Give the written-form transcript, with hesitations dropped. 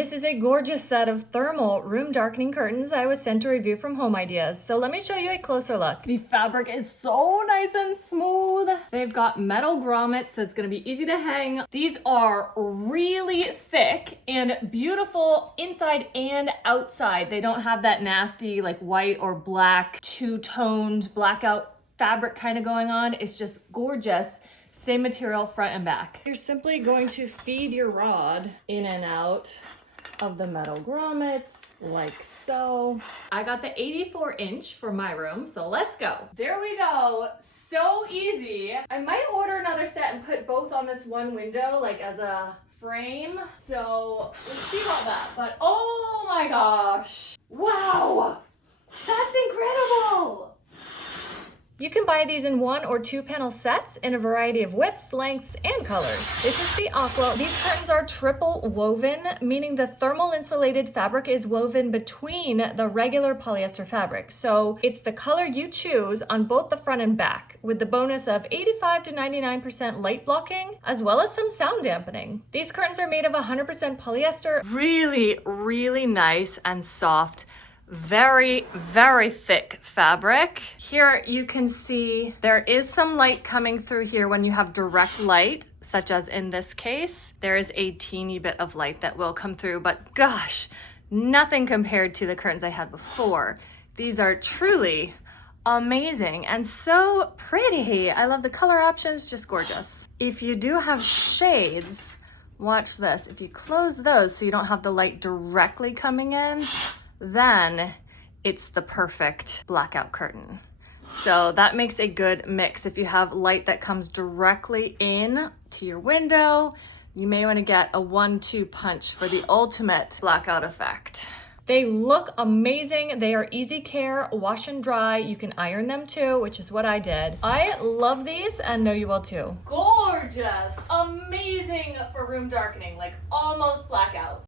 This is a gorgeous set of thermal room darkening curtains I was sent to review from Home Ideas. So let me show you a closer look. The fabric is so nice and smooth. They've got metal grommets, so it's gonna be easy to hang. These are really thick and beautiful inside and outside. They don't have that nasty like white or black, two-toned blackout fabric kind of going on. It's just gorgeous. Same material front and back. You're simply going to feed your rod in and out of the metal grommets like so. I got the 84-inch for my room, so let's go. There we go. So easy. I might order another set and put both on this one window like as a frame. So let's see about that. But oh my gosh. Wow. That's incredible. You can buy these in 1 or 2 panel sets in a variety of widths, lengths, and colors. This is the aqua. These curtains are triple woven, meaning the thermal insulated fabric is woven between the regular polyester fabric. So it's the color you choose on both the front and back, with the bonus of 85 to 99% light blocking, as well as some sound dampening. These curtains are made of 100% polyester. Really, really nice and soft. Very, very thick fabric. Here you can see there is some light coming through here when you have direct light, such as in this case. There is a teeny bit of light that will come through, but gosh, nothing compared to the curtains I had before. These are truly amazing and so pretty. I love the color options, just gorgeous. If you do have shades, watch this. If you close those so you don't have the light directly coming in, then it's the perfect blackout curtain. So that makes a good mix. If you have light that comes directly in to your window, you may want to get a 1-2 punch for the ultimate blackout effect. They look amazing. They are easy care, wash and dry. You can iron them too, which is what I did. I love these and know you will too. Gorgeous, amazing for room darkening, like almost blackout.